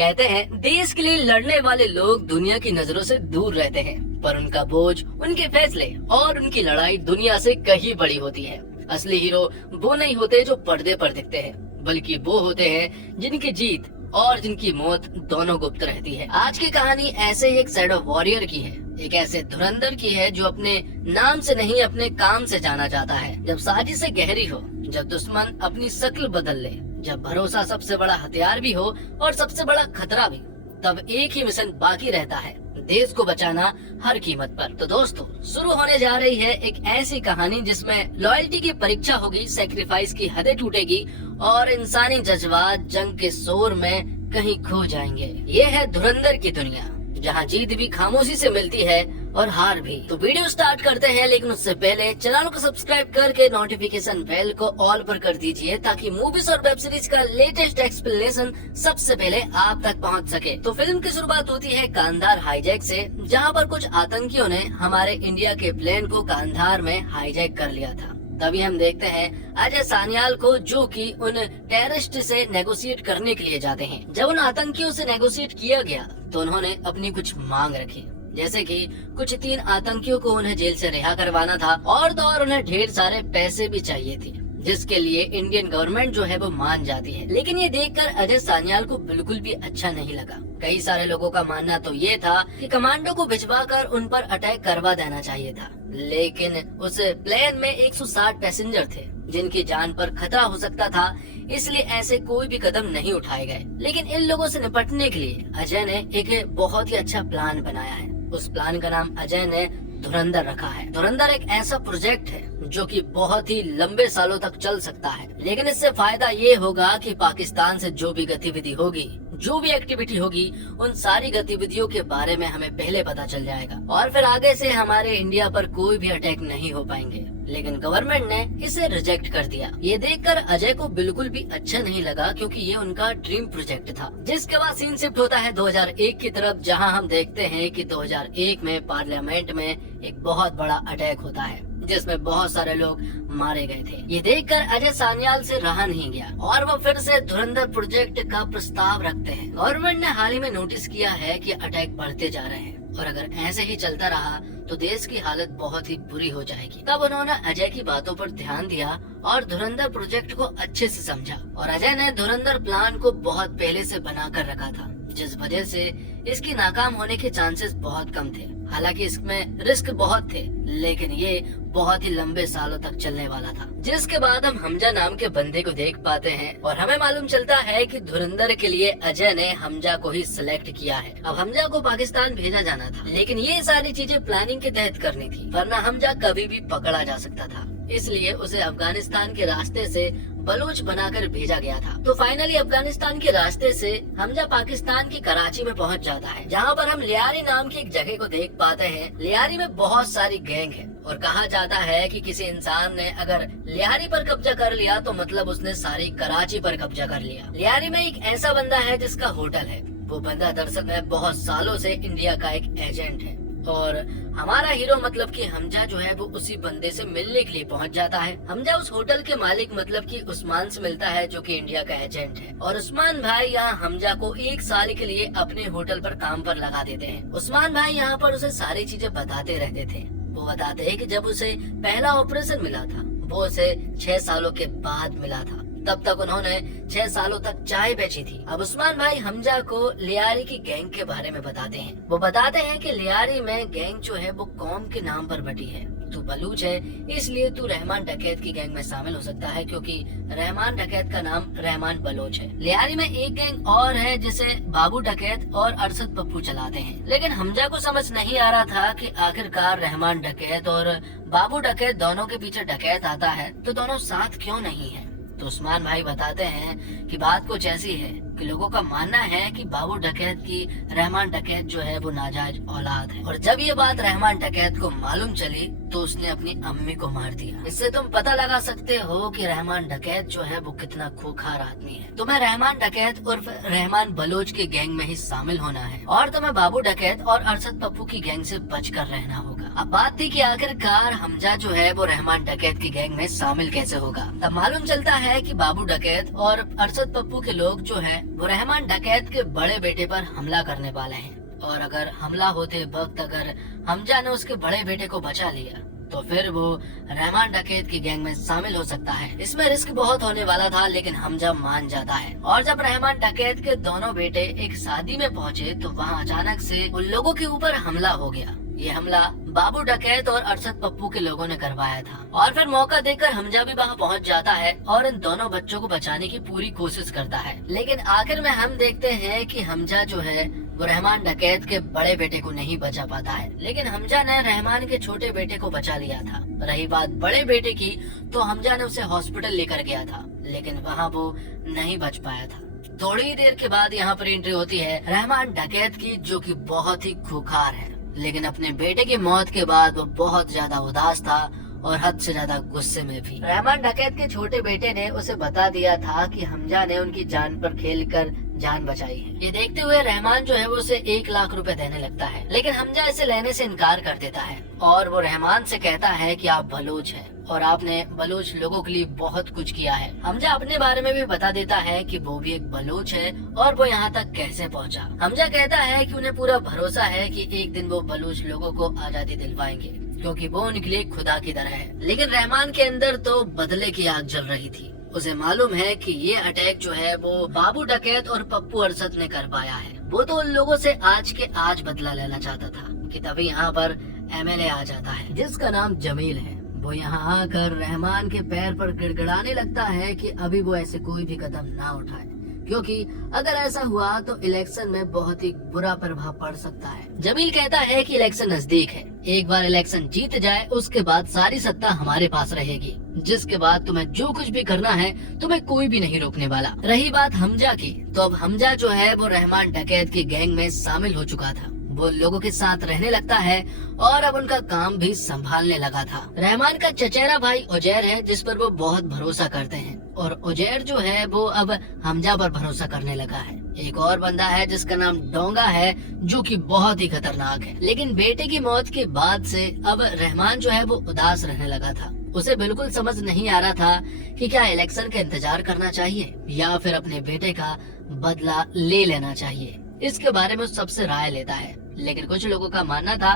कहते हैं देश के लिए लड़ने वाले लोग दुनिया की नजरों से दूर रहते हैं, पर उनका बोझ, उनके फैसले और उनकी लड़ाई दुनिया से कहीं बड़ी होती है। असली हीरो वो नहीं होते जो पर्दे पर दिखते हैं, बल्कि वो होते हैं जिनकी जीत और जिनकी मौत दोनों गुप्त रहती है। आज की कहानी ऐसे ही एक शैडो वॉरियर की है, एक ऐसे धुरंधर की है जो अपने नाम से नहीं अपने काम से जाना जाता है। जब साजिशें गहरी हो, जब दुश्मन अपनी शक्ल बदल ले, जब भरोसा सबसे बड़ा हथियार भी हो और सबसे बड़ा खतरा भी, तब एक ही मिशन बाकी रहता है, देश को बचाना हर कीमत पर। तो दोस्तों, शुरू होने जा रही है एक ऐसी कहानी जिसमें लॉयल्टी की परीक्षा होगी, सैक्रिफाइस की हदें टूटेगी और इंसानी जज्बात जंग के शोर में कहीं खो जाएंगे। ये है धुरंधर की दुनिया, जहाँ जीत भी खामोशी से मिलती है और हार भी। तो वीडियो स्टार्ट करते हैं, लेकिन उससे पहले चैनल को सब्सक्राइब करके नोटिफिकेशन बेल को ऑल पर कर दीजिए, ताकि मूवीज और वेब सीरीज का लेटेस्ट एक्सप्लेनेशन सबसे पहले आप तक पहुंच सके। तो फिल्म की शुरुआत होती है कांधार हाईजैक से, जहां पर कुछ आतंकियों ने हमारे इंडिया के प्लेन को कांधार में हाईजैक कर लिया था। तभी हम देखते हैं अजय सान्याल को, जो कि उन टेररिस्ट से नेगोशिएट करने के लिए जाते हैं। जब उन आतंकियों से नेगोशिएट किया गया तो उन्होंने अपनी कुछ मांग रखी, जैसे कि कुछ 3 आतंकियों को उन्हें जेल से रिहा करवाना था और तो और उन्हें ढेर सारे पैसे भी चाहिए थे, जिसके लिए इंडियन गवर्नमेंट जो है वो मान जाती है। लेकिन ये देखकर अजय सान्याल को बिल्कुल भी अच्छा नहीं लगा। कई सारे लोगों का मानना तो ये था कि कमांडो को भिजवाकर उन पर अटैक करवा देना चाहिए था, लेकिन उस प्लेन में 160 पैसेंजर थे जिनकी जान पर खतरा हो सकता था, इसलिए ऐसे कोई भी कदम नहीं उठाए गए। लेकिन इन लोगों से निपटने के लिए अजय ने एक बहुत ही अच्छा प्लान बनाया है। उस प्लान का नाम अजय ने धुरंधर रखा है। धुरंधर एक ऐसा प्रोजेक्ट है जो कि बहुत ही लंबे सालों तक चल सकता है, लेकिन इससे फायदा ये होगा कि पाकिस्तान से जो भी गतिविधि होगी, जो भी एक्टिविटी होगी, उन सारी गतिविधियों के बारे में हमें पहले पता चल जाएगा और फिर आगे से हमारे इंडिया पर कोई भी अटैक नहीं हो पाएंगे। लेकिन गवर्नमेंट ने इसे रिजेक्ट कर दिया। ये देखकर अजय को बिल्कुल भी अच्छा नहीं लगा, क्योंकि ये उनका ड्रीम प्रोजेक्ट था। जिसके बाद सीन शिफ्ट होता है 2001 की तरफ, जहां हम देखते हैं कि 2001 में पार्लियामेंट में एक बहुत बड़ा अटैक होता है, जिसमें बहुत सारे लोग मारे गए थे। ये देखकर अजय सान्याल से रहा नहीं गया और वो फिर से धुरंधर प्रोजेक्ट का प्रस्ताव रखते हैं। गवर्नमेंट ने हाल ही में नोटिस किया है कि अटैक बढ़ते जा रहे हैं और अगर ऐसे ही चलता रहा तो देश की हालत बहुत ही बुरी हो जाएगी। तब उन्होंने अजय की बातों पर ध्यान दिया और धुरंधर प्रोजेक्ट को अच्छे से समझा और अजय ने धुरंधर प्लान को बहुत पहले से बना कर रखा था, जिस वजह से इसकी नाकाम होने के चांसेस बहुत कम थे। हालांकि इसमें रिस्क बहुत थे, लेकिन ये बहुत ही लंबे सालों तक चलने वाला था। जिसके बाद हम हमजा नाम के बंदे को देख पाते हैं और हमें मालूम चलता है कि धुरंधर के लिए अजय ने हमजा को ही सिलेक्ट किया है। अब हमजा को पाकिस्तान भेजा जाना था, लेकिन ये सारी चीजें प्लानिंग के तहत करनी थी, वरना हमजा कभी भी पकड़ा जा सकता था। इसलिए उसे अफगानिस्तान के रास्ते से बलूच बनाकर भेजा गया था। तो फाइनली अफगानिस्तान के रास्ते से हमजा पाकिस्तान की कराची में पहुंच जाता है, जहां पर हम लियारी नाम की एक जगह को देख पाते हैं। लियारी में बहुत सारी गैंग है और कहा जाता है कि किसी इंसान ने अगर लियारी पर कब्जा कर लिया तो मतलब उसने सारी कराची पर कब्जा कर लिया। लियारी में एक ऐसा बंदा है जिसका होटल है। वो बंदा दरअसल में बहुत सालों से इंडिया का एक एजेंट है और हमारा हीरो मतलब कि हमजा जो है वो उसी बंदे से मिलने के लिए पहुंच जाता है। हमजा उस होटल के मालिक मतलब कि उस्मान से मिलता है, जो कि इंडिया का एजेंट है, और उस्मान भाई यहाँ हमजा को 1 साल के लिए अपने होटल पर काम पर लगा देते हैं। उस्मान भाई यहाँ पर उसे सारी चीजें बताते रहते थे। वो बताते हैं कि जब उसे पहला ऑपरेशन मिला था वो उसे 6 सालों के बाद मिला था। तब तक उन्होंने 6 सालों तक चाय बेची थी। अब उस्मान भाई हमजा को लियारी की गैंग के बारे में बताते हैं। वो बताते हैं कि लियारी में गैंग जो है वो कौम के नाम पर बटी है। तू बलूच है, इसलिए तू रहमान डकैत की गैंग में शामिल हो सकता है, क्योंकि रहमान डकैत का नाम रहमान बलोच है। लियारी में एक गैंग और है जिसे बाबू डकैत और अरशद पप्पू चलाते हैं। लेकिन हमजा को समझ नहीं आ रहा था कि आखिरकार रहमान डकैत और बाबू डकैत दोनों के पीछे डकैत आता है तो दोनों साथ क्यों नहीं है। तो उस्मान भाई बताते हैं कि बात कुछ ऐसी है कि लोगों का मानना है कि बाबू डकैत की रहमान डकैत जो है वो नाजायज औलाद है, और जब ये बात रहमान डकैत को मालूम चली तो उसने अपनी अम्मी को मार दिया। इससे तुम पता लगा सकते हो कि रहमान डकैत जो है वो कितना खूंखार आदमी है। तुम्हें रहमान डकैत उर्फ रहमान बलोच की गैंग में ही शामिल होना है और तुम्हें बाबू डकैत और अरशद पप्पू की गैंग से बचकर रहना होगा। अब बात थी कि आखिरकार हमजा जो है वो रहमान डकैत की गैंग में शामिल कैसे होगा। तब मालूम चलता है कि बाबू डकैत और अरशद पप्पू के लोग जो है वो रहमान डकैत के बड़े बेटे पर हमला करने वाले हैं, और अगर हमला होते वक्त अगर हमजा ने उसके बड़े बेटे को बचा लिया तो फिर वो रहमान डकैत की गैंग में शामिल हो सकता है। इसमें रिस्क बहुत होने वाला था, लेकिन हमजा मान जाता है। और जब रहमान डकैत के दोनों बेटे एक शादी में पहुंचे तो वहां अचानक से उन लोगों के ऊपर हमला हो गया। ये हमला बाबू डकैत और अरशद पप्पू के लोगों ने करवाया था। और फिर मौका देखकर हमजा भी वहां पहुंच जाता है और इन दोनों बच्चों को बचाने की पूरी कोशिश करता है। लेकिन आखिर में हम देखते हैं कि हमजा जो है वो रहमान डकैत के बड़े बेटे को नहीं बचा पाता है, लेकिन हमजा ने रहमान के छोटे बेटे को बचा लिया था। रही बात बड़े बेटे की, तो हमजा ने उसे हॉस्पिटल लेकर गया था, लेकिन वहाँ वो नहीं बच पाया था। थोड़ी देर के बाद यहाँ पर एंट्री होती है रहमान डकैत की, जो कि बहुत ही खूंखार है, लेकिन अपने बेटे की मौत के बाद वो बहुत ज्यादा उदास था और हद से ज्यादा गुस्से में भी। रहमान डकैत के छोटे बेटे ने उसे बता दिया था कि हमजा ने उनकी जान पर खेलकर जान बचाई है। ये देखते हुए रहमान जो है वो उसे 1 लाख रुपए देने लगता है, लेकिन हमजा इसे लेने से इनकार कर देता है और वो रहमान से कहता है कि आप बलूच हैं और आपने बलूच लोगों के लिए बहुत कुछ किया है। हमजा अपने बारे में भी बता देता है कि वो भी एक बलूच है और वो यहाँ तक कैसे पहुँचा। हमजा कहता है कि उन्हें पूरा भरोसा है कि एक दिन वो बलूच लोगों को आजादी दिलवाएंगे, क्योंकि वो उनके लिए खुदा की तरह है। लेकिन रहमान के अंदर तो बदले की आग जल रही थी। उसे मालूम है कि ये अटैक जो है वो बाबू डकैत और पप्पू अरशद ने करवाया है। वो तो उन लोगों से आज के आज बदला लेना चाहता था कि तभी यहाँ पर एमएलए आ जाता है जिसका नाम जमील है। वो यहाँ आकर रहमान के पैर पर गिड़गिड़ाने लगता है कि अभी वो ऐसे कोई भी कदम ना उठाए, क्योंकि अगर ऐसा हुआ तो इलेक्शन में बहुत ही बुरा प्रभाव पड़ सकता है। जमील कहता है कि इलेक्शन नजदीक है, एक बार इलेक्शन जीत जाए उसके बाद सारी सत्ता हमारे पास रहेगी, जिसके बाद तुम्हें जो कुछ भी करना है तुम्हें कोई भी नहीं रोकने वाला। रही बात हमजा की, तो अब हमजा जो है वो रहमान डकैत की गैंग में शामिल हो चुका था। वो लोगों के साथ रहने लगता है और अब उनका काम भी संभालने लगा था। रहमान का चचेरा भाई उजैर है जिस पर वो बहुत भरोसा करते हैं, और उजैर जो है वो अब हमजा पर भरोसा करने लगा है। एक और बंदा है जिसका नाम डोंगा है, जो कि बहुत ही खतरनाक है। लेकिन बेटे की मौत के बाद से अब रहमान जो है वो उदास रहने लगा था। उसे बिल्कुल समझ नहीं आ रहा था कि क्या इलेक्शन का इंतजार करना चाहिए या फिर अपने बेटे का बदला ले लेना चाहिए। इसके बारे में सबसे राय लेता है, लेकिन कुछ लोगों का मानना था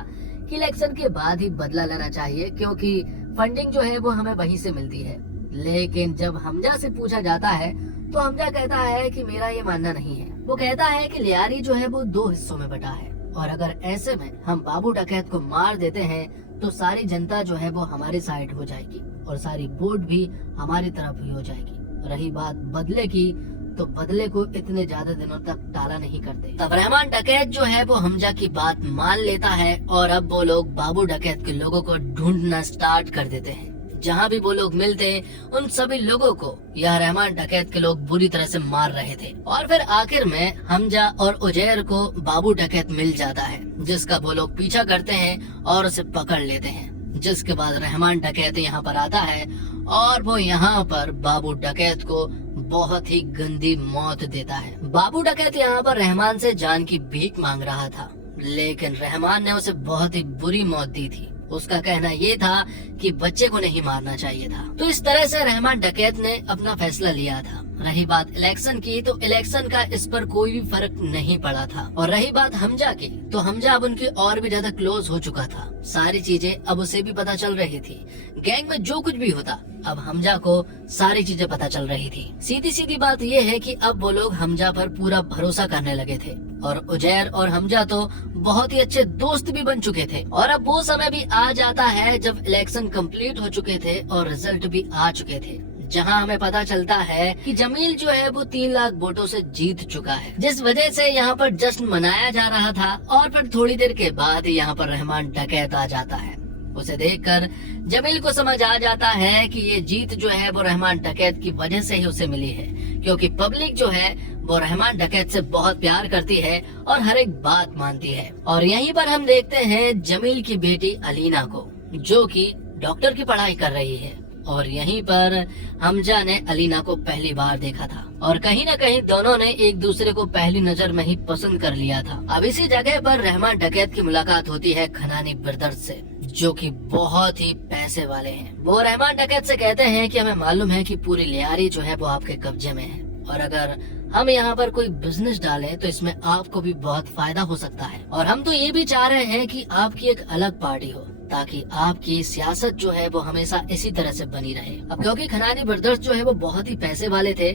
कि इलेक्शन के बाद ही बदला लेना चाहिए, क्योंकि फंडिंग जो है वो हमें वहीं से मिलती है। लेकिन जब हमजा से पूछा जाता है तो हमजा कहता है कि मेरा ये मानना नहीं है। वो कहता है कि लियारी जो है वो 2 हिस्सों में बटा है, और अगर ऐसे में हम बाबू डकैत को मार देते हैं तो सारी जनता जो है वो हमारे साइड हो जाएगी और सारी वोट भी हमारी तरफ ही हो जाएगी। रही बात बदले की, तो बदले को इतने ज्यादा दिनों तक टाला नहीं करते। तब रहमान डकैत जो है वो हमजा की बात मान लेता है और अब वो लोग बाबू डकैत के लोगों को ढूंढना स्टार्ट कर देते हैं। जहाँ भी वो लोग मिलते उन सभी लोगों को यह रहमान डकैत के लोग बुरी तरह से मार रहे थे। और फिर आखिर में हमजा और उजैर को बाबू डकैत मिल जाता है, जिसका वो लोग पीछा करते हैं और उसे पकड़ लेते हैं। जिसके बाद रहमान डकैत यहाँ पर आता है और वो यहाँ पर बाबू डकैत को बहुत ही गंदी मौत देता है। बाबू डकैत यहाँ पर रहमान से जान की भीख मांग रहा था, लेकिन रहमान ने उसे बहुत ही बुरी मौत दी थी। उसका कहना ये था कि बच्चे को नहीं मारना चाहिए था। तो इस तरह से रहमान डकैत ने अपना फैसला लिया था। रही बात इलेक्शन की, तो इलेक्शन का इस पर कोई भी फर्क नहीं पड़ा था। और रही बात हमजा की, तो हमजा अब उनकी और भी ज्यादा क्लोज हो चुका था। सारी चीजें अब उसे भी पता चल रही थी। गैंग में जो कुछ भी होता अब हमजा को सारी चीजें पता चल रही थी। सीधी सीधी बात ये है कि अब वो लोग हमजा पर पूरा भरोसा करने लगे थे, और उजैर और हमजा तो बहुत ही अच्छे दोस्त भी बन चुके थे। और अब वो समय भी आ जाता है जब इलेक्शन कंप्लीट हो चुके थे और रिजल्ट भी आ चुके थे, जहां हमें पता चलता है कि जमील जो है वो 3 लाख वोटों से जीत चुका है, जिस वजह से यहाँ पर जश्न मनाया जा रहा था। और फिर थोड़ी देर के बाद यहाँ पर रहमान डकैत आ जाता है। उसे देखकर जमील को समझ आ जाता है कि ये जीत जो है वो रहमान डकैत की वजह से ही उसे मिली है, क्योंकि पब्लिक जो है वो रहमान डकैत से बहुत प्यार करती है और हर एक बात मानती है। और यहीं पर हम देखते हैं जमील की बेटी अलीना को, जो कि डॉक्टर की पढ़ाई कर रही है। और यहीं पर हमजा ने अलीना को पहली बार देखा था, और कहीं न कहीं दोनों ने एक दूसरे को पहली नजर में ही पसंद कर लिया था। अब इसी जगह पर रहमान डकैत की मुलाकात होती है खनानी ब्रदर्स से, जो कि बहुत ही पैसे वाले हैं। वो रहमान डकैत से कहते हैं कि हमें मालूम है कि पूरी लियारी जो है वो आपके कब्जे में है, और अगर हम यहाँ पर कोई बिजनेस डालें तो इसमें आपको भी बहुत फायदा हो सकता है। और हम तो ये भी चाह रहे हैं कि आपकी एक अलग पार्टी हो, ताकि आपकी सियासत जो है वो हमेशा इसी तरह से बनी रहे। अब क्योंकि खनानी ब्रदर्स जो है वो बहुत ही पैसे वाले थे,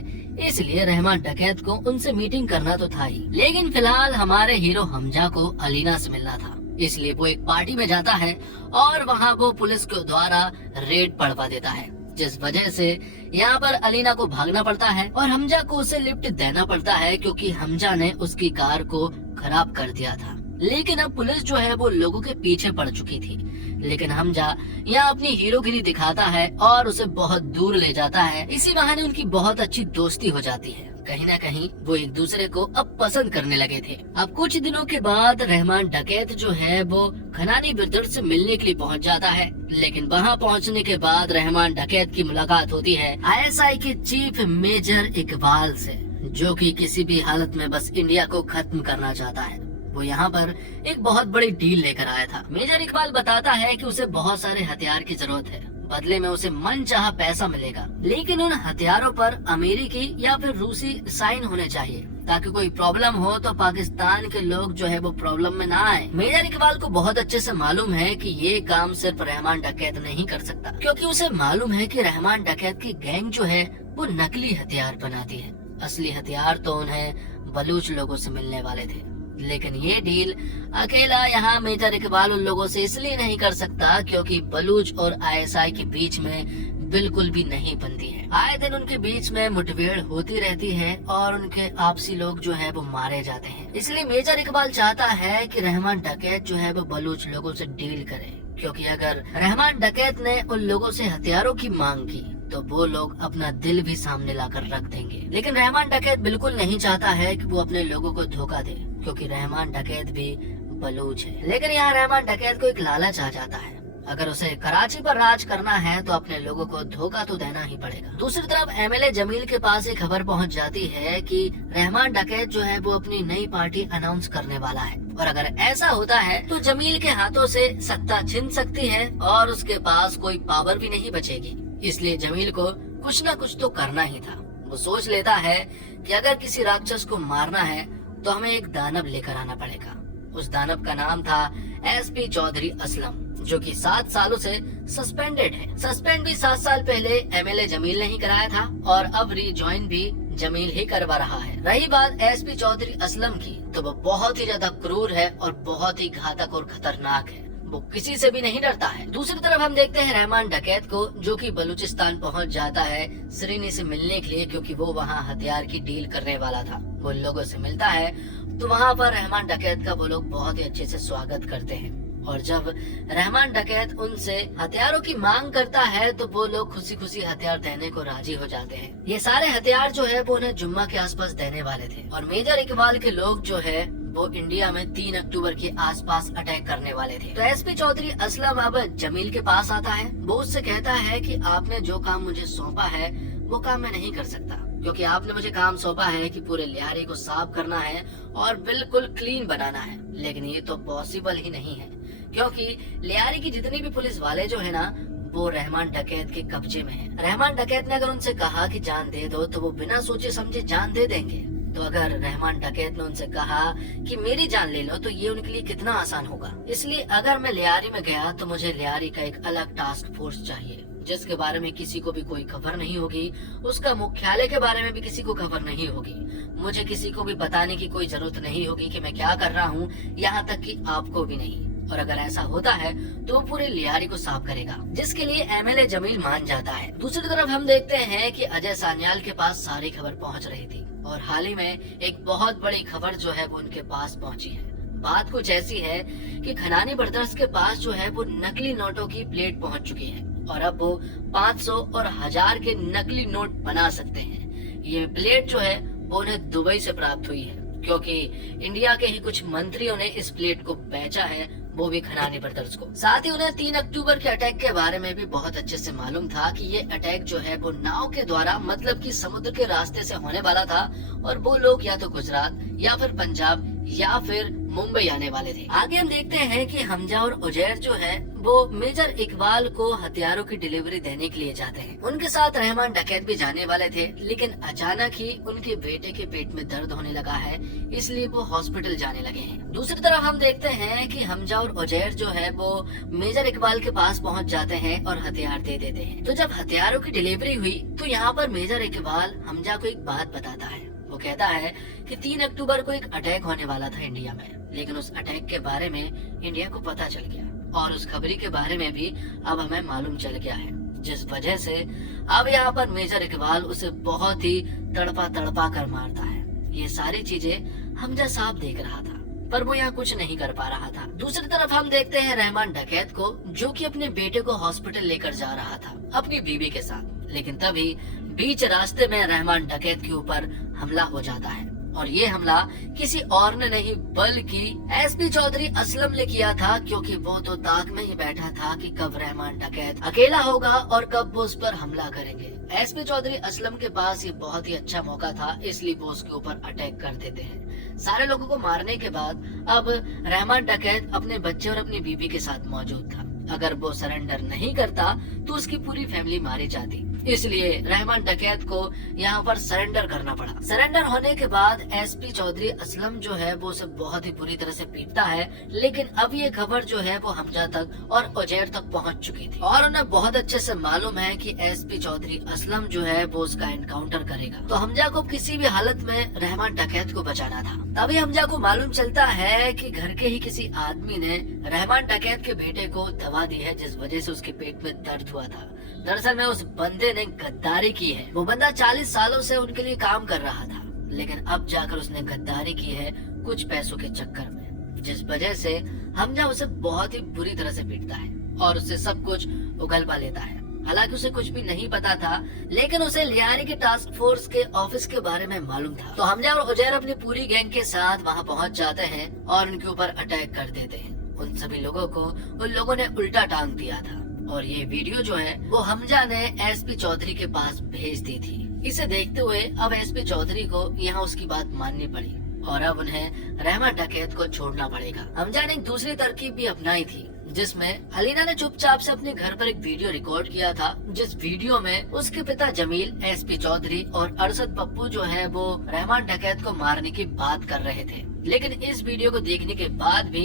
इसलिए रहमान डकैत को उनसे मीटिंग करना तो था ही, लेकिन फिलहाल हमारे हीरो हमजा को अलीना से मिलना था। इसलिए वो एक पार्टी में जाता है और वहाँ वो पुलिस के द्वारा रेड पड़वा देता है, जिस वजह से यहाँ पर अलीना को भागना पड़ता है और हमजा को उसे लिफ्ट देना पड़ता है, क्योंकि हमजा ने उसकी कार को खराब कर दिया था। लेकिन अब पुलिस जो है वो लोगों के पीछे पड़ चुकी थी, लेकिन हमजा यहाँ अपनी हीरोगिरी दिखाता है और उसे बहुत दूर ले जाता है। इसी बहाने उनकी बहुत अच्छी दोस्ती हो जाती है। कहीं न कहीं वो एक दूसरे को अब पसंद करने लगे थे। अब कुछ दिनों के बाद रहमान डकैत जो है वो खनानी ब्रदर्स से मिलने के लिए पहुंच जाता है, लेकिन वहां पहुंचने के बाद रहमान डकैत की मुलाकात होती है आईएसआई के चीफ मेजर इकबाल से, जो कि किसी भी हालत में बस इंडिया को खत्म करना चाहता है। वो यहाँ पर एक बहुत बड़ी डील लेकर आया था। मेजर इकबाल बताता है कि उसे बहुत सारे हथियार की जरूरत है, बदले में उसे मनचाहा पैसा मिलेगा, लेकिन उन हथियारों पर अमेरिकी या फिर रूसी साइन होने चाहिए, ताकि कोई प्रॉब्लम हो तो पाकिस्तान के लोग जो है वो प्रॉब्लम में ना आए। मेजर इकबाल को बहुत अच्छे से मालूम है कि ये काम सिर्फ रहमान डकैत नहीं कर सकता, क्योंकि उसे मालूम है कि रहमान डकैत की गैंग जो है वो नकली हथियार बनाती है। असली हथियार तो उन्हें बलूच लोगों से मिलने वाले थे। लेकिन ये डील अकेला यहाँ मेजर इकबाल उन लोगों से इसलिए नहीं कर सकता, क्योंकि बलूच और आईएसआई के बीच में बिल्कुल भी नहीं बनती है। आए दिन उनके बीच में मुठभेड़ होती रहती है और उनके आपसी लोग जो है वो मारे जाते हैं। इसलिए मेजर इकबाल चाहता है कि रहमान डकैत जो है वो बलूच लोगों से डील करे, क्योंकि अगर रहमान डकैत ने उन लोगों से हथियारों की मांग की तो वो लोग अपना दिल भी सामने लाकर रख देंगे। लेकिन रहमान डकैत बिल्कुल नहीं चाहता है कि वो अपने लोगों को धोखा दे, क्योंकि रहमान डकैत भी बलूच है। लेकिन यहाँ रहमान डकैत को एक लालच आ जाता है, अगर उसे कराची पर राज करना है तो अपने लोगों को धोखा तो देना ही पड़ेगा। दूसरी तरफ एमएलए जमील के पास एक खबर पहुंच जाती है कि रहमान डकैत जो है वो अपनी नई पार्टी अनाउंस करने वाला है, और अगर ऐसा होता है तो जमील के हाथों से सत्ता छिन सकती है और उसके पास कोई पावर भी नहीं बचेगी। इसलिए जमील को कुछ न कुछ तो करना ही था। वो सोच लेता है कि अगर किसी राक्षस को मारना है तो हमें एक दानव लेकर आना पड़ेगा। उस दानव का नाम था एसपी चौधरी असलम, जो कि 7 सालों से सस्पेंडेड है। सस्पेंड भी 7 साल पहले एमएलए जमील ने ही कराया था और अब रिज्वाइन भी जमील ही करवा रहा है। रही बात एसपी चौधरी असलम की, तो वो बहुत ही ज्यादा क्रूर है और बहुत ही घातक और खतरनाक है। वो किसी से भी नहीं डरता है। दूसरी तरफ हम देखते हैं रहमान डकैत को, जो कि बलूचिस्तान पहुंच जाता है श्रीनी से मिलने के लिए, क्योंकि वो वहां हथियार की डील करने वाला था। वो लोगों से मिलता है तो वहां पर रहमान डकैत का वो लोग बहुत ही अच्छे से स्वागत करते हैं, और जब रहमान डकैत उनसे हथियारों की मांग करता है तो वो लोग खुशी खुशी हथियार देने को राजी हो जाते हैं। ये सारे हथियार जो है वो उन्हें जुम्मा के आसपास देने वाले थे, और मेजर इकबाल के लोग जो है वो इंडिया में 3 अक्टूबर के आसपास अटैक करने वाले थे। तो एसपी चौधरी असलम अब जमील के पास आता है। वो उससे कहता है कि आपने जो काम मुझे सौंपा है वो काम मैं नहीं कर सकता, क्योंकि आपने मुझे काम सौंपा है कि पूरे लिहारी को साफ करना है और बिल्कुल क्लीन बनाना है। लेकिन ये तो पॉसिबल ही नहीं है, क्योंकि लिहारी की जितनी भी पुलिस वाले जो है ना वो रहमान डकैत के कब्जे में है। रहमान डकैत ने अगर उनसे कहा कि जान दे दो तो वो बिना सोचे समझे जान दे देंगे। तो अगर रहमान डकैत ने उनसे कहा कि मेरी जान ले लो तो ये उनके लिए कितना आसान होगा। इसलिए अगर मैं लिहारी में गया तो मुझे लिहारी का एक अलग टास्क फोर्स चाहिए, जिसके बारे में किसी को भी कोई खबर नहीं होगी, उसका मुख्यालय के बारे में भी किसी को खबर नहीं होगी। मुझे किसी को भी बताने की कोई जरूरत नहीं होगी कि मैं क्या कर रहा हूँ, यहाँ तक कि आपको भी नहीं। और अगर ऐसा होता है तो वो पूरे लिहारी को साफ करेगा, जिसके लिए एमएलए जमील मान जाता है। दूसरी तरफ हम देखते हैं कि अजय सान्याल के पास सारी खबर पहुंच रही थी, और हाल ही में एक बहुत बड़ी खबर जो है वो उनके पास पहुंची है। बात कुछ ऐसी है कि खनानी ब्रदर्स के पास जो है वो नकली नोटों की प्लेट पहुंच चुकी है, और अब वो 500 और 1000 के नकली नोट बना सकते हैं। ये प्लेट जो है वो उन्हें दुबई से प्राप्त हुई है, क्योंकि इंडिया के ही कुछ मंत्रियों ने इस प्लेट को बेचा है, वो भी खनानी ब्रदर्स को। साथ ही उन्हें 3 अक्टूबर के अटैक के बारे में भी बहुत अच्छे से मालूम था कि ये अटैक जो है वो नाव के द्वारा, मतलब कि समुद्र के रास्ते से होने वाला था, और वो लोग या तो गुजरात या फिर पंजाब या फिर मुंबई आने वाले थे। आगे हम देखते हैं कि हमजा और उजैर जो है वो मेजर इकबाल को हथियारों की डिलीवरी देने के लिए जाते हैं। उनके साथ रहमान डकैत भी जाने वाले थे, लेकिन अचानक ही उनके बेटे के पेट में दर्द होने लगा है, इसलिए वो हॉस्पिटल जाने लगे हैं। दूसरी तरफ हम देखते हैं कि हमजा और उजैर जो है वो मेजर इकबाल के पास पहुंच जाते हैं और हथियार दे देते हैं। तो जब हथियारों की डिलीवरी हुई तो यहाँ पर मेजर इकबाल हमजा को एक बात बताता है। वो कहता है कि 3 अक्टूबर को एक अटैक होने वाला था इंडिया में, लेकिन उस अटैक के बारे में इंडिया को पता चल गया और उस खबरी के बारे में भी अब हमें मालूम चल गया है, जिस वजह से अब यहाँ पर मेजर इकबाल उसे बहुत ही तड़पा कर मारता है। ये सारी चीजें हमजा साहब देख रहा था, पर वो यहाँ कुछ नहीं कर पा रहा था। दूसरी तरफ हम देखते हैं रहमान डकैत को, जो कि अपने बेटे को हॉस्पिटल लेकर जा रहा था अपनी बीवी के साथ, लेकिन तभी बीच रास्ते में रहमान डकैत के ऊपर हमला हो जाता है। और ये हमला किसी और ने नहीं बल्कि एसपी चौधरी असलम ने किया था, क्योंकि वो तो ताक में ही बैठा था कि कब रहमान डकैत अकेला होगा और कब वो उस पर हमला करेंगे। एसपी चौधरी असलम के पास ये बहुत ही अच्छा मौका था, इसलिए वो उसके ऊपर अटैक कर देते हैं। सारे लोगों को मारने के बाद अब रहमान डकैत अपने बच्चे और अपनी बीवी के साथ मौजूद था। अगर वो सरेंडर नहीं करता तो उसकी पूरी फैमिली मारी जाती, इसलिए रहमान डकैत को यहाँ पर सरेंडर करना पड़ा। सरेंडर होने के बाद एसपी चौधरी असलम जो है वो उसे बहुत ही बुरी तरह से पीटता है, लेकिन अब ये खबर जो है वो हमजा तक और उजैर तक पहुँच चुकी थी और उन्हें बहुत अच्छे से मालूम है कि एसपी चौधरी असलम जो है वो उसका एनकाउंटर करेगा। तो हमजा को किसी भी हालत में रहमान डकैत को बचाना था। तभी हमजा को मालूम चलता है कि घर के ही किसी आदमी ने रहमान डकैत के बेटे को दवा दी है, जिस वजह से उसके पेट में दर्द हुआ था। दरअसल में उस बंदे ने गद्दारी की है। वो बंदा 40 सालों से उनके लिए काम कर रहा था, लेकिन अब जाकर उसने गद्दारी की है कुछ पैसों के चक्कर में, जिस वजह से हमजा उसे बहुत ही बुरी तरह से पीटता है और उससे सब कुछ उगलवा लेता है। हालांकि उसे कुछ भी नहीं पता था, लेकिन उसे लियारी के टास्क फोर्स के ऑफिस के बारे में मालूम था। तो हमजा और उजैर अपनी पूरी गैंग के साथ वहाँ पहुँच जाते हैं और उनके ऊपर अटैक कर देते हैं। उन सभी लोगों को उन लोगों ने उल्टा टांग दिया था और ये वीडियो जो है वो हमजा ने एसपी चौधरी के पास भेज दी थी। इसे देखते हुए अब एसपी चौधरी को यहाँ उसकी बात माननी पड़ी और अब उन्हें रहमान डकैत को छोड़ना पड़ेगा। हमजा ने एक दूसरी तरकीब भी अपनाई थी, जिसमें अलीना ने चुपचाप से अपने घर पर एक वीडियो रिकॉर्ड किया था, जिस वीडियो में उसके पिता जमील, एसपी चौधरी और अरशद पप्पू जो है वो रहमान डकैत को मारने की बात कर रहे थे। लेकिन इस वीडियो को देखने के बाद भी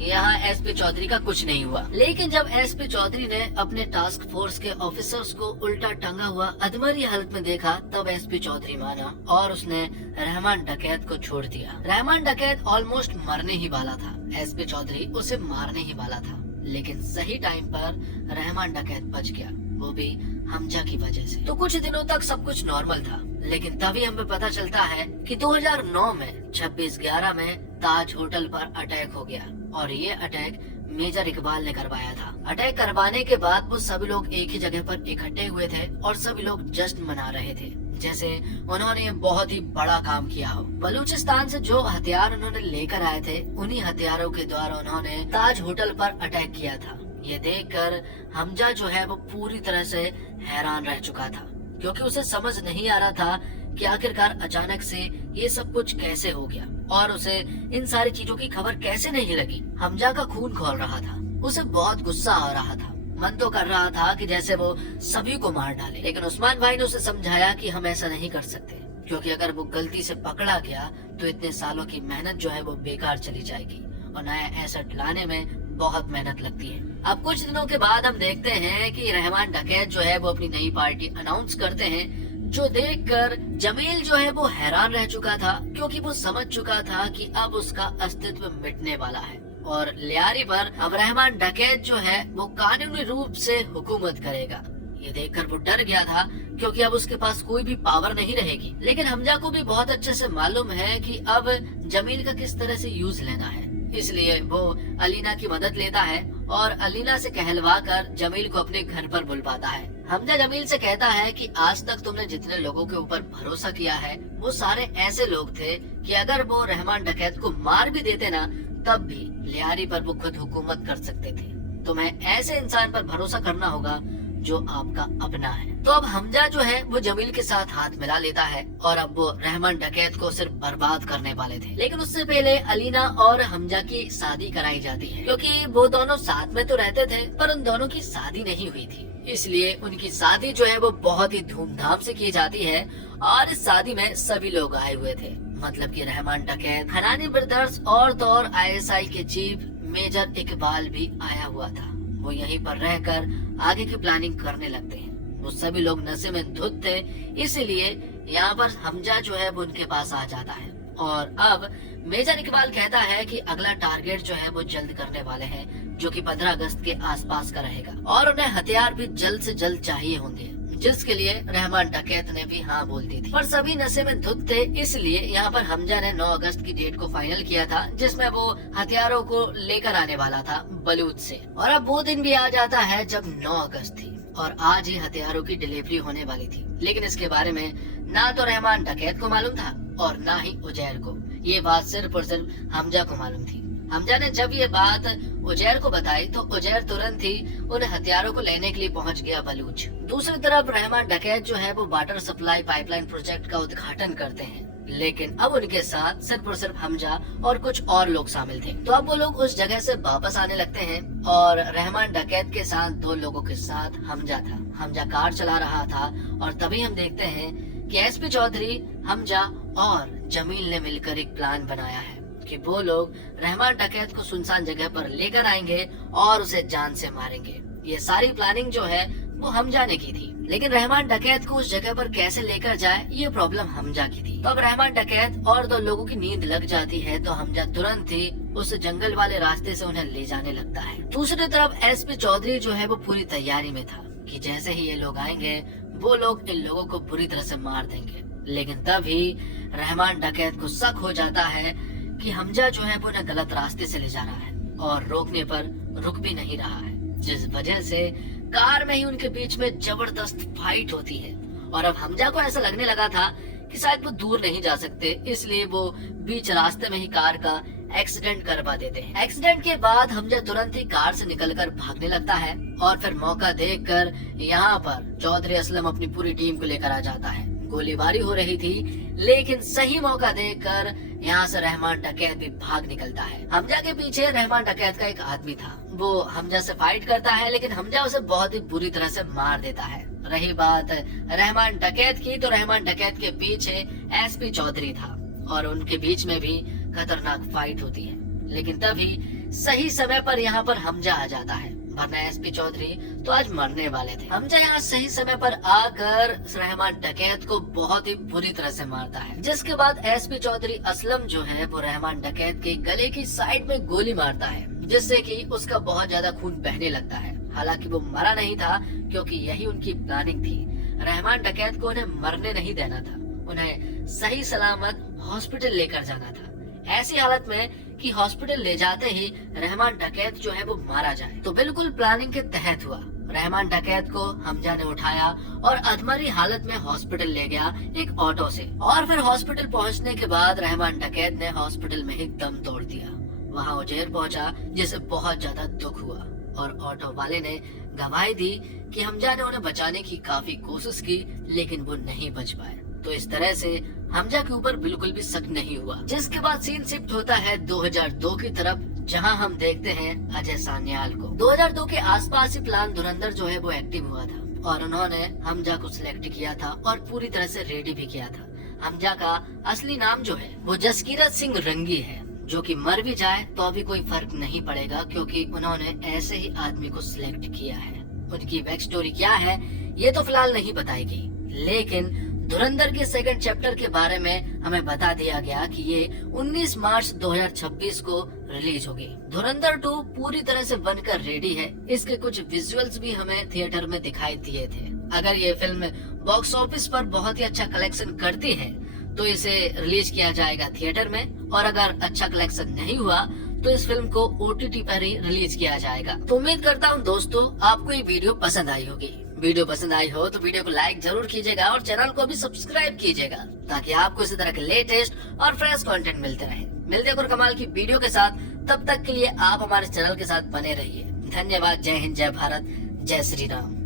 यहाँ एसपी चौधरी का कुछ नहीं हुआ। लेकिन जब एसपी चौधरी ने अपने टास्क फोर्स के ऑफिसर्स को उल्टा टंगा हुआ अधमरी हालत में देखा, तब एसपी चौधरी माना और उसने रहमान डकैत को छोड़ दिया। रहमान डकैत ऑलमोस्ट मरने ही वाला था, एसपी चौधरी उसे मारने ही वाला था, लेकिन सही टाइम पर रहमान डकैत बच गया, वो भी हमजा की वजह से। तो कुछ दिनों तक सब कुछ नॉर्मल था, लेकिन तभी हमें पता चलता है कि 2009 में 26/11 में ताज होटल पर अटैक हो गया और ये अटैक मेजर इकबाल ने करवाया था। अटैक करवाने के बाद वो सभी लोग एक ही जगह पर इकट्ठे हुए थे और सभी लोग जश्न मना रहे थे, जैसे उन्होंने बहुत ही बड़ा काम किया हो। बलूचिस्तान से जो हथियार उन्होंने लेकर आए थे, उन्हीं हथियारों के द्वारा उन्होंने ताज होटल पर अटैक किया था। ये देखकर हमजा जो है वो पूरी तरह से हैरान रह चुका था, क्योंकि उसे समझ नहीं आ रहा था कि आखिरकार अचानक से ये सब कुछ कैसे हो गया और उसे इन सारी चीजों की खबर कैसे नहीं लगी। हमजा का खून खौल रहा था, उसे बहुत गुस्सा आ रहा था, मन तो कर रहा था कि जैसे वो सभी को मार डाले, लेकिन उस्मान भाई ने उसे समझाया कि हम ऐसा नहीं कर सकते, क्योंकि अगर वो गलती से पकड़ा गया तो इतने सालों की मेहनत जो है वो बेकार चली जाएगी और नया एसेट लाने में बहुत मेहनत लगती है। अब कुछ दिनों के बाद हम देखते हैं कि रहमान डकैत जो है वो अपनी नई पार्टी अनाउंस करते हैं, जो देखकर जमील जो है वो हैरान रह चुका था, क्योंकि वो समझ चुका था कि अब उसका अस्तित्व मिटने वाला है और लियारी पर अब रहमान डकैत जो है वो कानूनी रूप से हुकूमत करेगा। ये देखकर वो डर गया था, क्योंकि अब उसके पास कोई भी पावर नहीं रहेगी। लेकिन हमजा को भी बहुत अच्छे से मालूम है कि अब जमील का किस तरह से यूज लेना है, इसलिए वो अलीना की मदद लेता है और अलीना से कहलवा कर जमील को अपने घर पर बुलवाता है। हमजा जमील से कहता है कि आज तक तुमने जितने लोगों के ऊपर भरोसा किया है वो सारे ऐसे लोग थे कि अगर वो रहमान डकैत को मार भी देते ना, तब भी लियारी पर वो खुद हुकूमत कर सकते थे। तुम्हें ऐसे इंसान पर भरोसा करना होगा जो आपका अपना है। तो अब हमजा जो है वो जमील के साथ हाथ मिला लेता है और अब वो रहमान डकैत को सिर्फ बर्बाद करने वाले थे। लेकिन उससे पहले अलीना और हमजा की शादी कराई जाती है, क्योंकि वो दोनों साथ में तो रहते थे पर उन दोनों की शादी नहीं हुई थी। इसलिए उनकी शादी जो है वो बहुत ही धूमधाम से की जाती है और इस शादी में सभी लोग आए हुए थे, मतलब कि रहमान डकैत, हनानी ब्रदर्स और तो और ISI के चीफ मेजर इकबाल भी आया हुआ था। वो यहीं पर रहकर आगे की प्लानिंग करने लगते हैं। वो सभी लोग नशे में धुत थे, इसलिए यहाँ पर हमजा जो है वो उनके पास आ जाता है और अब मेजर इकबाल कहता है कि अगला टारगेट जो है वो जल्द करने वाले हैं, जो कि 15 अगस्त के आसपास का रहेगा और उन्हें हथियार भी जल्द से जल्द चाहिए होंगे, जिसके लिए रहमान डकैत ने भी हाँ बोल दी थी। पर सभी नशे में धुत थे, इसलिए यहाँ पर हमजा ने 9 अगस्त की डेट को फाइनल किया था, जिसमें वो हथियारों को लेकर आने वाला था बलूच से। और अब वो दिन भी आ जाता है जब 9 अगस्त थी और आज ही हथियारों की डिलीवरी होने वाली थी। लेकिन इसके बारे में ना तो रहमान डकैत को मालूम था और ना ही उजैर को। ये बात सिर्फ और सिर्फ हमजा को मालूम थी। हमजा ने जब ये बात उजैर को बताई तो उजैर तुरंत ही उन हथियारों को लेने के लिए पहुंच गया बलूच। दूसरी तरफ रहमान डकैत जो है वो वाटर सप्लाई पाइपलाइन प्रोजेक्ट का उद्घाटन करते हैं, लेकिन अब उनके साथ सिर्फ और सिर्फ हमजा और कुछ और लोग शामिल थे। तो अब वो लोग उस जगह से वापस आने लगते हैं और रहमान डकैत के साथ 2 लोगों के साथ हमजा था। हमजा कार चला रहा था और तभी हम देखते हैं कि SP चौधरी, हमजा और जमील ने मिलकर एक प्लान बनाया है कि वो लोग रहमान डकैत को सुनसान जगह पर लेकर आएंगे और उसे जान से मारेंगे। ये सारी प्लानिंग जो है वो हमजा ने की थी, लेकिन रहमान डकैत को उस जगह पर कैसे लेकर जाए ये प्रॉब्लम हमजा की थी। तो अब रहमान डकैत और 2 लोगों की नींद लग जाती है तो हमजा तुरंत ही उस जंगल वाले रास्ते से उन्हें ले जाने लगता है। दूसरी तरफ SP चौधरी जो है वो पूरी तैयारी में था कि जैसे ही ये लोग आएंगे वो लोग इन लोगों को बुरी तरह से मार देंगे। लेकिन तभी रहमान डकैत को शक हो जाता है कि हमजा जो है वो उन्हें गलत रास्ते से ले जा रहा है और रोकने पर रुक भी नहीं रहा है, जिस वजह से कार में ही उनके बीच में जबरदस्त फाइट होती है। और अब हमजा को ऐसा लगने लगा था कि शायद वो दूर नहीं जा सकते, इसलिए वो बीच रास्ते में ही कार का एक्सीडेंट करवा देते हैं। एक्सीडेंट के बाद हमजा तुरंत ही कार से निकलकर भागने लगता है और फिर मौका देखकर यहाँ पर चौधरी असलम अपनी पूरी टीम को लेकर आ जाता है। गोलीबारी हो रही थी, लेकिन सही मौका देखकर यहाँ से रहमान डकैत भी भाग निकलता है। हमजा के पीछे रहमान डकैत का एक आदमी था, वो हमजा से फाइट करता है, लेकिन हमजा उसे बहुत ही बुरी तरह से मार देता है। रही बात रहमान डकैत की, तो रहमान डकैत के पीछे SP चौधरी था और उनके बीच में भी खतरनाक फाइट होती है। लेकिन तभी सही समय पर यहाँ पर हमजा आ जाता है, वरना SP चौधरी तो आज मरने वाले थे। हमजा यहाँ सही समय पर आकर रहमान डकैत को बहुत ही बुरी तरह से मारता है, जिसके बाद SP चौधरी असलम जो है वो रहमान डकैत के गले की साइड में गोली मारता है, जिससे कि उसका बहुत ज्यादा खून बहने लगता है। हालांकि वो मरा नहीं था, क्योंकि यही उनकी प्लानिंग थी। रहमान डकैत को उन्हें मरने नहीं देना था, उन्हें सही सलामत हॉस्पिटल लेकर जाना था। ऐसी हालत में कि हॉस्पिटल ले जाते ही रहमान डकैत जो है वो मारा जाए। तो बिल्कुल प्लानिंग के तहत हुआ। रहमान डकैत को हमजा ने उठाया और अधमरी हालत में हॉस्पिटल ले गया एक ऑटो से, और फिर हॉस्पिटल पहुंचने के बाद रहमान डकैत ने हॉस्पिटल में ही दम तोड़ दिया। वहां उजैर पहुंचा, जिसे बहुत ज्यादा दुख हुआ और ऑटो वाले ने गवाही दी कि हमजा ने उन्हें बचाने की काफी कोशिश की, लेकिन वो नहीं बच पाए। तो इस तरह से हमजा के ऊपर बिल्कुल भी शक नहीं हुआ। जिसके बाद सीन शिफ्ट होता है 2002 की तरफ, जहां हम देखते हैं अजय सान्याल को। 2002 के आसपास ही प्लान धुरंधर जो है वो एक्टिव हुआ था और उन्होंने हमजा को सिलेक्ट किया था और पूरी तरह से रेडी भी किया था। हमजा का असली नाम जो है वो जसकीरत सिंह रंगी है, जो कि मर भी जाए तो अभी कोई फर्क नहीं पड़ेगा, क्योंकि उन्होंने ऐसे ही आदमी को सिलेक्ट किया है। उनकी बैक स्टोरी क्या है ये तो फिलहाल नहीं बताएगी, लेकिन धुरंधर के 2nd चैप्टर के बारे में हमें बता दिया गया कि ये 19 मार्च 2026 को रिलीज होगी। धुरंधर 2 पूरी तरह से बनकर रेडी है। इसके कुछ विजुअल्स भी हमें थिएटर में दिखाई दिए थे। अगर ये फिल्म बॉक्स ऑफिस पर बहुत ही अच्छा कलेक्शन करती है तो इसे रिलीज किया जाएगा थिएटर में, और अगर अच्छा कलेक्शन नहीं हुआ तो इस फिल्म को OTT पर ही रिलीज किया जाएगा। तो उम्मीद करता हूँ दोस्तों आपको ये वीडियो पसंद आई होगी। वीडियो पसंद आई हो तो वीडियो को लाइक जरूर कीजिएगा और चैनल को भी सब्सक्राइब कीजिएगा, ताकि आपको इसी तरह के लेटेस्ट और फ्रेश कंटेंट मिलते रहे। मिलते हैं और कमाल की वीडियो के साथ, तब तक के लिए आप हमारे चैनल के साथ बने रहिए। धन्यवाद। जय हिंद, जय भारत, जय श्री राम।